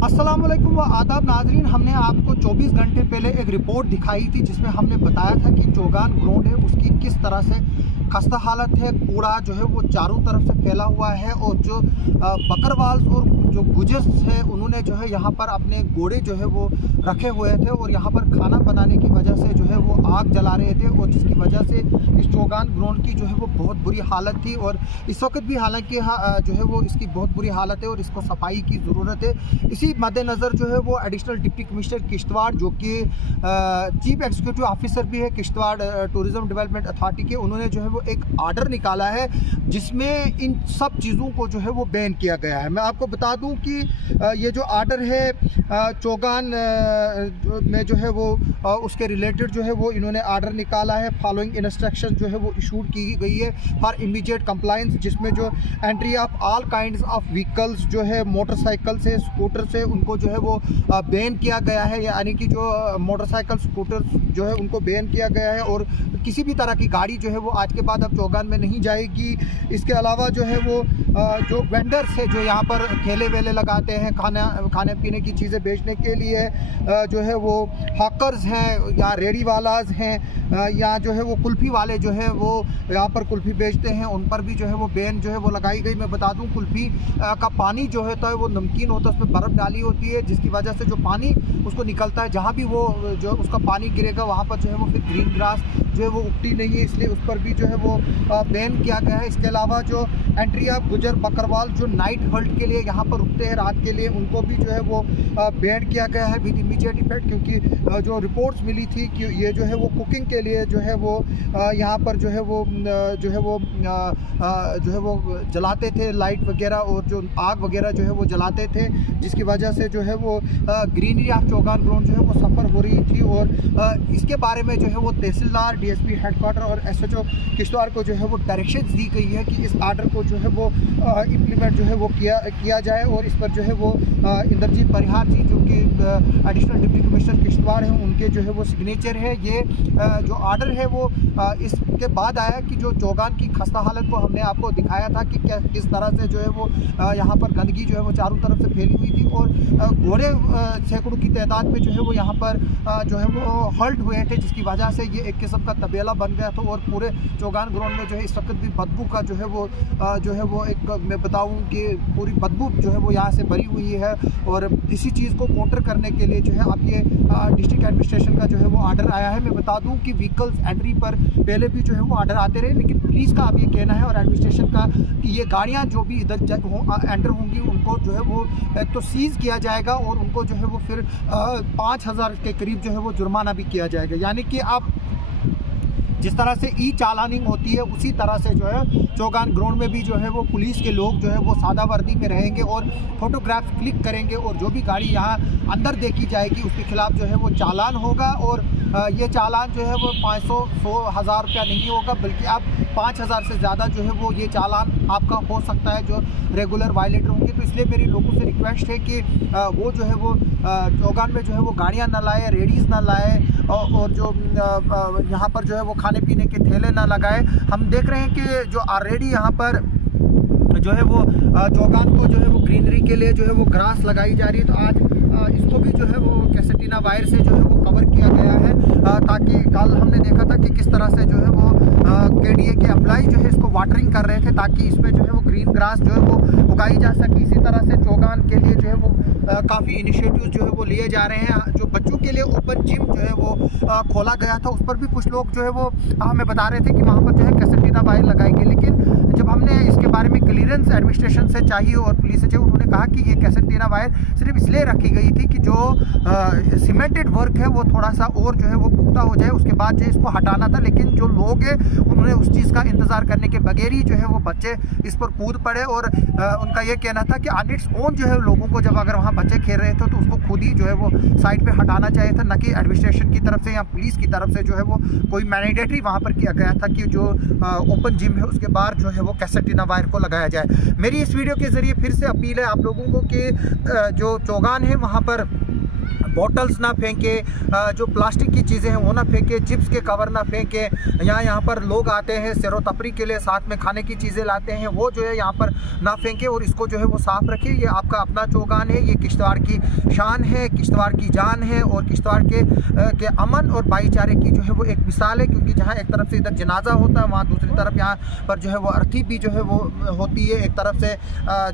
अस्सलाम वालेकुम व आदाब नाजरीन। हमने आपको 24 घंटे पहले एक रिपोर्ट दिखाई थी जिसमें हमने बताया था कि चौगान ग्राउंड है उसकी किस तरह से खस्ता हालत है। कूड़ा जो है वो चारों तरफ से फैला हुआ है और जो बकरवाल और जो गुजर्स है उन्होंने जो है यहाँ पर अपने घोड़े जो है वो रखे हुए थे और यहाँ पर खाना बनाने की वजह से जो है वो आग जला रहे थे और जिसकी वजह से इस चौगान ग्राउंड की जो है वो बहुत बुरी हालत थी और इस वक्त भी हालांकि जो है वो इसकी बहुत बुरी हालत है और इसको सफाई की ज़रूरत है। इसी मद्देनज़र जो है वो एडिशनल डिप्टी कमिश्नर किश्तवाड़ जो कि चीफ एग्जीक्यूटिव ऑफिसर भी है किश्तवाड़ टूरिज़्म डेवलपमेंट अथॉरिटी के, उन्होंने जो है वो एक आर्डर निकाला है जिसमें इन सब चीज़ों को जो है वो बैन किया गया है। मैं आपको बता दूं कि ये जो आर्डर है चौगान में जो है वो उसके रिलेटेड जो है वो इन्होंने आर्डर निकाला है। फॉलोइंग इंस्ट्रक्शन जो है वो इशूड की गई है फॉर इमीडिएट कंप्लायंस, जिसमें जो entry of all kinds of vehicles जो है मोटरसाइकिल से स्कूटर से उनको जो है वो बैन किया गया है, यानी कि जो मोटरसाइकिल स्कूटर जो है उनको बैन किया गया है और किसी भी तरह की गाड़ी जो है वो आज के बाद अब चौगान में नहीं जाएगी। इसके अलावा जो है वो जो वेंडर्स है जो यहाँ पर ठेले वेले लगाते हैं खाने पीने की चीज़ें बेचने के लिए, जो है वो हॉकर्स हैं या रेडी वालाज हैं या जो है वो कुल्फ़ी वाले जो है वो यहाँ पर कुल्फ़ी बेचते हैं, उन पर भी जो है वो बैन जो है वो लगाई गई। मैं बता दूं कुल्फ़ी का पानी जो होता है वो नमकीन होता है, उसमें बर्फ़ डाली होती है जिसकी वजह से जो पानी उसको निकलता है जहाँ भी वो जो उसका पानी गिरेगा वहाँ पर जो है वो फिर ग्रीन ग्रास जो है वो उगती नहीं है, इसलिए उस पर भी जो है वो बैन किया गया है। इसके अलावा जो एंट्री ऑफ गुजर बकरवाल जो नाइट हल्ट के लिए यहाँ पर रुकते हैं रात के लिए, उनको भी जो है वो बैन किया गया है विद इमीडिएट इफेक्ट, क्योंकि जो रिपोर्ट्स मिली थी कि ये जो है वो कुकिंग के लिए जो है वो यहाँ पर जो है वो जलाते थे लाइट वगैरह और जो आग वगैरह जो है वो जलाते थे, जिसकी वजह से जो है वो ग्रीनरी ऑफ चौगान ग्राउंड जो है वो सफ़र हो रही थी। और इसके बारे में जो है वो तहसीलदार डीएसपी हेडक्वार्टर और एसएचओ किश्तवाड़ को जो है वो डायरेक्शंस दी गई है कि इस आर्डर को जो है वो इम्प्लीमेंट जो है वो किया जाए और इस पर जो है वो इंद्रजीत परिहार जी जो कि एडिशनल डिप्टी कमिश्नर किश्तवाड़ हैं उनके जो है वो सिग्नेचर है। ये जो आर्डर है वो इसके बाद आया कि जो चौगान की खस्ता हालत को हमने आपको दिखाया था कि किस तरह से जो है वो यहाँ पर गंदगी जो है वो चारों तरफ से फैली हुई थी और घोड़े सैकड़ों की तादाद में जो है वो यहाँ पर जो है वो हल्ट हुए थे, जिसकी वजह से ये एक किस्म का तबेला बन गया था और पूरे चौगान ग्राउंड में जो है इस वक्त भी बदबू का जो है वो एक मैं बताऊं कि पूरी बदबू जो है वो यहाँ से भरी हुई है। और इसी चीज़ को काउंटर करने के लिए जो है अब ये डिस्ट्रिक्ट एडमिनिस्ट्रेशन का जो है वो आर्डर आया है। मैं बता दूं कि व्हीकल्स एंट्री पर पहले भी जो है वो आर्डर आते रहे, लेकिन पुलिस का अब ये कहना है और एडमिनिस्ट्रेशन का कि ये गाड़ियाँ जो भी इधर एंटर होंगी उनको जो है वो एक तो सीज़ किया जाएगा और उनको जो है वो फिर 5,000 के करीब जो है वो जुर्माना भी किया जाएगा। यानी कि आप जिस तरह से ई चालानिंग होती है उसी तरह से जो है चौगान ग्राउंड में भी जो है वो पुलिस के लोग जो है वो सादा वर्दी में रहेंगे और फोटोग्राफ क्लिक करेंगे और जो भी गाड़ी यहाँ अंदर देखी जाएगी उसके खिलाफ जो है वो चालान होगा। और ये चालान जो है वो 500, 100, 1000 रुपया नहीं होगा, बल्कि आप 5,000 से ज़्यादा जो है वो ये चालान आपका हो सकता है जो रेगुलर वायलेटर होंगे। तो इसलिए मेरी लोगों से रिक्वेस्ट है कि वो जो है वो चौगान में जो है वो गाड़ियाँ ना लाए, रेडीज़ ना लाए और जो यहाँ पर जो है वो खाने पीने के ठेले ना लगाए। हम देख रहे हैं कि जो ऑलरेडी यहाँ पर जो है वो चौगान को जो है वो ग्रीनरी के लिए जो है वो ग्रास लगाई जा रही है, तो आज इसको भी जो है वो कैसेटिना वायर से जो है वो कवर किया गया है ताकि कल हमने देखा था कि किस तरह से जो है वो केडीए के एम्प्लॉय जो है इसको वाटरिंग कर रहे थे ताकि इसमें जो है वो ग्रीन ग्रास जो है वो उगाई जा सके। इसी तरह से चौगान के लिए जो है वो काफ़ी इनिशिएटिव जो है वो लिए जा रहे हैं। जो बच्चों के लिए ओपन जिम जो है वो खोला गया था उस पर भी कुछ लोग जो है वो हमें बता रहे थे कि वहाँ पर जो है कैसेटिना वायर लगाई गई, लेकिन जब हमने इसके बारे में क्लियरेंस एडमिनिस्ट्रेशन से चाहिए और पुलिस से चाहिए, उन्होंने कहा कि ये कैसेटिना वायर सिर्फ इसलिए रखी गई थी कि जो सीमेंटेड वर्क है वो थोड़ा सा और जो है वो पुख्ता हो जाए, उसके बाद जो इसको हटाना था। लेकिन जो लोग हैं उन्होंने उस चीज़ का इंतज़ार करने के बगैर ही जो है वो बच्चे इस पर कूद पड़े और उनका ये कहना था कि ऑन इट्स ओन जो है लोगों को जब अगर वहाँ बच्चे खेल रहे थे तो उसको खुद ही जो है वो साइड पे हटाना चाहिए था, न कि एडमिनिस्ट्रेशन की तरफ से या पुलिस की तरफ से जो है वो कोई मैंडेटरी वहाँ पर किया गया था कि जो ओपन जिम है उसके बाहर जो है वो कैसेटिना वायर को लगाया जाए। मेरी इस वीडियो के ज़रिए फिर से अपील है आप लोगों को कि जो चौगान है वहाँ पर बॉटल्स ना फेंके, जो प्लास्टिक की चीज़ें हैं वो ना फेंके, चिप्स के कवर ना फेंके। यहाँ पर लोग आते हैं सैर व तफरी के लिए, साथ में खाने की चीज़ें लाते हैं, वो जो है यहाँ पर ना फेंके और इसको जो है वो साफ़ रखिए। ये आपका अपना चौगान है, ये किश्तवाड़ की शान है, किश्तवाड़ की जान है और किश्तवाड़ के अमन और भाईचारे की जो है वो एक मिसाल है। क्योंकि जहाँ एक तरफ से इधर जनाजा होता है, वहाँ दूसरी तरफ यहाँ पर जो है वो अर्थी भी जो है वो होती है। एक तरफ से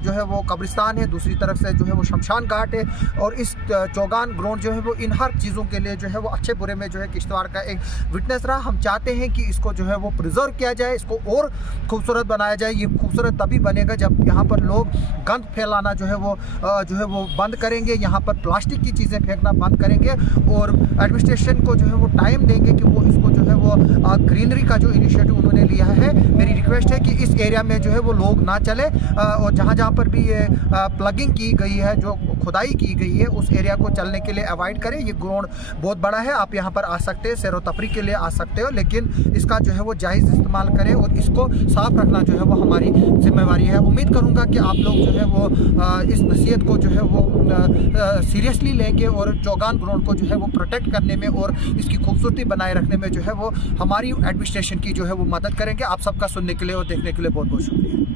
जो है वो कब्रिस्तान है, दूसरी तरफ से जो है वो शमशान घाट है। और इस चौगान ग्राउंड जो है वो इन हर चीज़ों के लिए जो है वो अच्छे बुरे में जो है किश्तवाड़ का एक विटनेस रहा। हम चाहते हैं कि इसको जो है वो प्रिजर्व किया जाए, इसको और खूबसूरत बनाया जाए। ये खूबसूरत तभी बनेगा जब यहाँ पर लोग गंद फैलाना जो है वो बंद करेंगे, यहाँ पर प्लास्टिक की चीज़ें फेंकना बंद करेंगे और एडमिनिस्ट्रेशन को जो है वो टाइम देंगे कि वो इसको जो है वो ग्रीनरी का जो इनिशिएटिव उन्होंने लिया है। मेरी रिक्वेस्ट है कि इस एरिया में जो है वो लोग ना चले और जहाँ पर भी ये प्लगिंग की गई है, जो खुदाई की गई है, उस एरिया को चलने के लिए अवॉइड करें। ये ग्राउंड बहुत बड़ा है, आप यहाँ पर आ सकते हैं, सैर व तफरी के लिए आ सकते हो, लेकिन इसका जो है वो जायज़ इस्तेमाल करें और इसको साफ़ रखना जो है वो हमारी जिम्मेवारी है। उम्मीद करूँगा कि आप लोग जो है वो इस नसीहत को जो है वो सीरियसली लेंगे और चौगान ग्राउंड को जो है वो प्रोटेक्ट करने में और इसकी खूबसूरती बनाए रखने में जो है वो हमारी एडमिनिस्ट्रेशन की जो है वो मदद करेंगे। आप सबका सुनने के लिए और देखने के लिए बहुत बहुत शुक्रिया।